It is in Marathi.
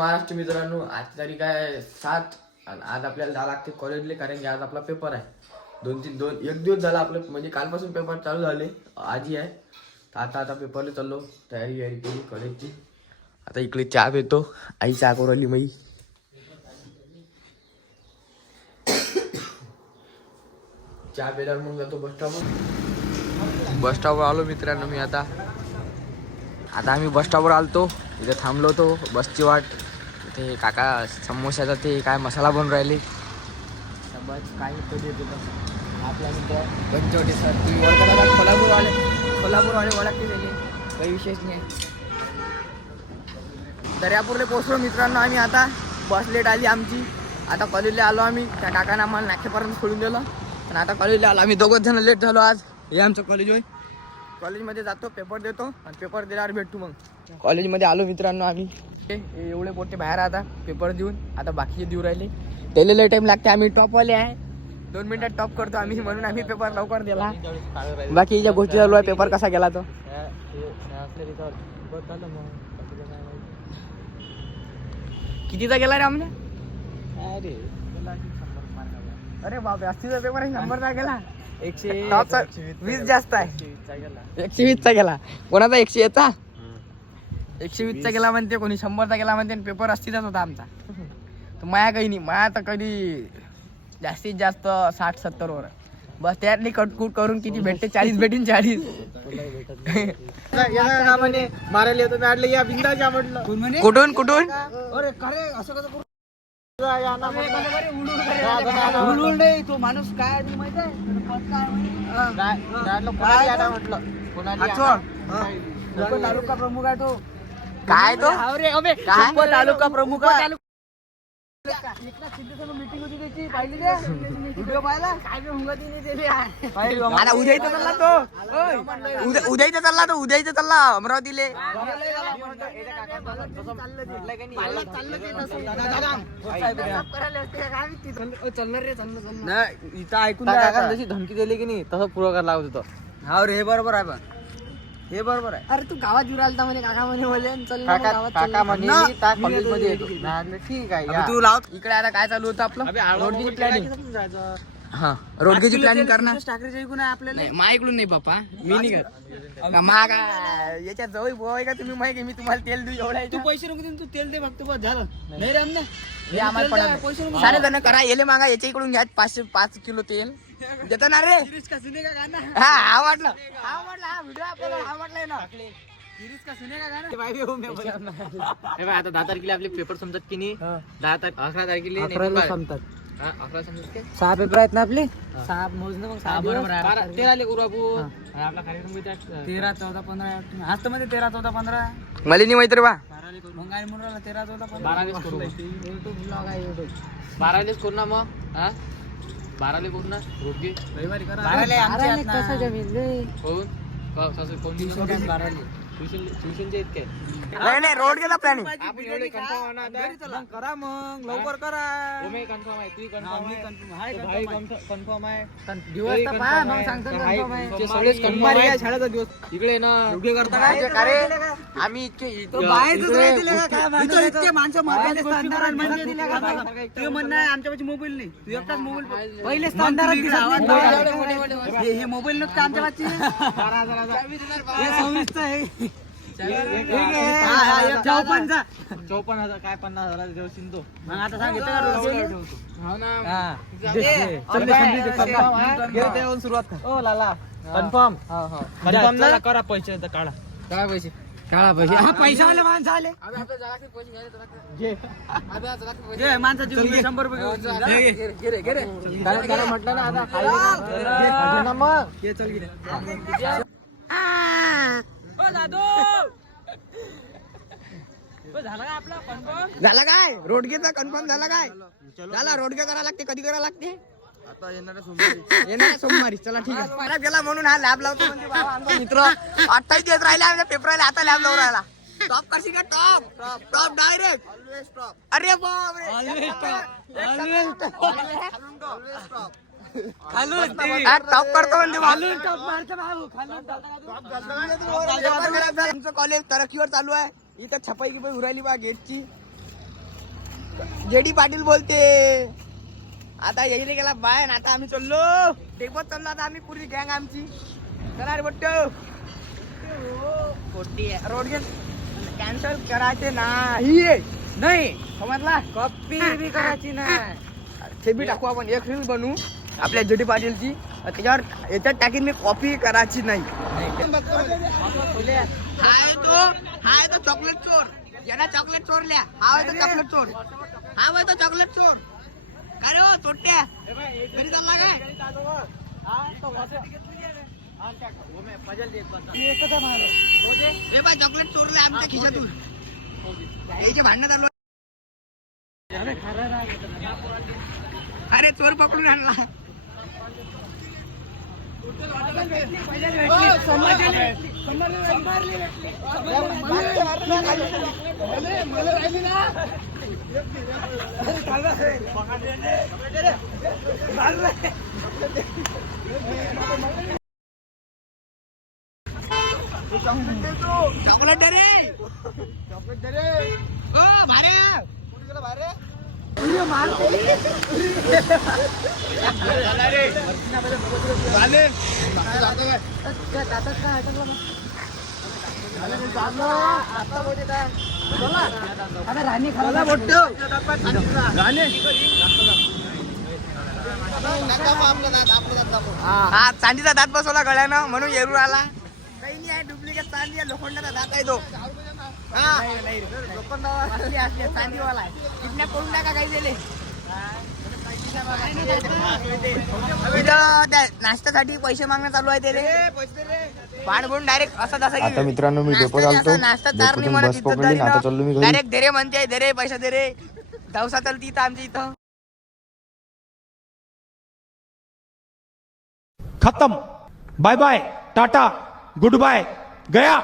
महाराष्ट्र मित्रांनो, आज तारीख आहे 7 आणि आज आपल्याला जावं लागते कॉलेजला, कारण की आज आपला पेपर आहे. एक दिवस झाला आपलं, म्हणजे कालपासून पेपर चालू झाले. आजही आहे. तर आता पेपरला चाललो, तयारी केली कॉलेजची. आता इकडे चहा पितो, आई चहा करू राहिली मी. चहा पिल्यावर मग जातो बस स्टॉपवर आलो मित्रांनो मी. आता आम्ही बस स्टॉपवर आलतो, इथे थांबलो होतो बसची वाट. इथे काका समोशाचा ते काय मसाला बनवून राहिले. काय कधी येतो आपला मित्र पंचवटी सर, तुम्ही ओळखता कोल्हापूरवाले ओळखते त्याचे, काही विशेष नाही. दर्यापूरला पोहोचलो मित्रांनो आम्ही. आता बस लेट आली आमची. आता कॉलेजला आलो आम्ही. त्या काकाने आम्हाला नाक्यापर्यंत सोडून दिलं आणि आता कॉलेजला आलो आम्ही. दोघंच जण लेट झालो आज. हे आमचं कॉलेज होय. कॉलेजमध्ये जातो, पेपर देतो आणि पेपर दिल्यावर भेटतो. मग कॉलेजमध्ये आलो मित्रांनो आम्ही. एवढे मोठे बाहेर आता पेपर देऊन, आता बाकीचे देऊ राहिले. त्याला लय टाईम लागते. आम्ही टॉपवाले आहे, 2 मिनिटात टॉप करतो आम्ही, म्हणून आम्ही पेपर लवकर दिला. बाकीच्या गोष्टी चालू आहे. पेपर कसा गेला तो कितीचा गेला रे आमने? अरे बापरे, 80चा पेपर आहे, नंबरचा गेला. 120 जास्त आहे. 120चा गेला. कोणाचा 101चा? 120चा गेला म्हणते, कोणी 100चा गेला म्हणते. पेपर 80चाच होता आमचा. तर माया काही नाही, माया तर कधी जास्तीत जास्त 60-70 वर. बस त्यातली कटकूट करून किती भेटते? 40 भेटीन. 40 मारायला येतो मॅडला, या बिंदाच्या म्हटलं. कुठून कुठून? अरे खरे असं कसं उलून नाही तो माणूस. काय माहित आहे तालुका प्रमुख आहे तो. काय तो तालुका प्रमुख मीटिंग होती त्याची, पाहिली व्हिडिओ पाहिला. आता उद्या इथं चालला तो. उद्या इथं चालला तो. उद्या इथं चालला अमरावतीले. इथं ऐकून जशी धमकी दिली की नाही, तसं पुरं करायला लागत होतं. हा रे, हे बरोबर आहे. पण हे बरोबर आहे. अरे तू गावात विरालता म्हणे, काका म्हणे काका म्हणे ठीक आहे. तू लाव इकडे. आता काय चालू होतं आपलं? रोडगेची प्लॅनिंग. हा, रोडगेची प्लॅनिंग करणार. ठाकरेच्या ऐकून आहे आपल्याला. मा ऐकून नाही बाप्पा, मी नाही करत. मा काय याच्यात जवळ बोय का तुम्ही? माहिती मी तुम्हाला तेल देऊ एवढा. तू पैसे नको, तू तेल दे फक्त, बस झालं. नाही रे आम्हाला सारे जण करा. येले मागा याच्या इकडून घ्या 5 किलो तेल देतो ना रे. हा आवडलं हा व्हिडिओ आपल्याला आवडलाय ना. आता 10 तारखेला आपले पेपर समजत की नाही? 11 तारखेला संपतात. 11 समजत. 6 पेपर आहेत ना आपले. 6 मोजणं मग 6 बरोबर आहे. 13 करू आपण. आपला कार्यक्रम 13, 14, 15. आज तर मध्ये 13, 14, 15 मला नाही माहिती रे बा. 13, 14, 15 करू. 12 करू ना मग. 12 करू ना. रोडगे रविवारी करा. 12 कसं जमीन रे? ट्युशनचे इतके नाही. रोड गेला प्लॅनिंग आपण एवढे कन्फर्म करा. मग लवकर करा. कन्फर्म आहे. तू कन्फर्म आहे. दिवस मग सांगतो कन्फर्म आहे. सगळेच कन्फर्म आहे. शाळेचा दिवस इकडे ना. उभे करता काय आम्ही इतके इतके माणसं मोबाईल ते म्हणणं आहे आमच्यापाशी मोबाईल नाही. तू एकटाच मोबाईल पहिले हे मोबाईल नसतं आमच्या पाशी. 12,000 आहे. 54,000 काय 50,000 देऊ शिंदो. मग आता सांगितलं सुरुवात लाला. कन्फर्म कन्फर्म करा. पैसे काढा. काय पैसे काढा? पैशावाले माणसं आले. माणसाची 100 रुपये म्हटलं ना. आता मग झाला काय? रोडगेचा कन्फर्म झाला काय? झाला. रोडगे करायला लागते. कधी करायला लागते? आता येणाऱ्या सोमवारी. चला ठीक आहे. गेला म्हणून हा लॅब लावतो म्हणजे आमचा मित्र 28 दिवस राहिले आमच्या पेपराला. आता लॅब लावून राहिला. टॉप करशी का? Top direct. अरे बापरे, टॉप करतो म्हणजे कॉलेज तरक्कीवर चालू आहे. इथं छपाई की उरायली बा गेटची. जेडी पाटील बोलते. आता येईल गेला बाय ना. आता आम्ही चाललो डेपोत चाललो. आता आम्ही पुरी गँग आमची. चला रे बट्टो. रोड कॅन्सल करायचे नाही समजला. कॉपी बी करायची नाही. ते बी टाकू आपण. एक रील बनवू आपल्या जेडी पाटीलची. त्याच्यावर याच्यात टाकीन मी कॉपी करायची नाही. हाय तो चॉकलेट चोर. याला चॉकलेट चोरल्या. हा तो चॉकलेट चोर. हा तो चॉकलेट चोर. अरे हो चोट्या घरी चालला काय. चॉकलेट चोरले आमच्या खिशातून. याचे भांडण चालू. अरे चोर पकडून आणला. चॉकलेट दे रे. ओ भारे भारे. राणी खराला बोलतो. चांदीचा दात बसवला गळ्यानं म्हणून येरू आला. काही नाही आहे. डुप्लिकेट चांदी आहे. लोखंडाचा दात आहे तो. चांदीवाला आहे. किडनॅप करून टाका काही दिले. नाश्त्यासाठी पैसे मागणं चालू आहे ते. पाणबुडून डायरेक्ट असा तसा. आता मित्रांनो मी डेपोत आलतो. नाश्ता चार नाही म्हणत. आता चाललो मी घरी. डायरेक्ट दे रे म्हणते. दे रे पैसा दे रे. दवसा चालती इथं आमच्या इथं. खत्म. Bye bye tata good bye गया.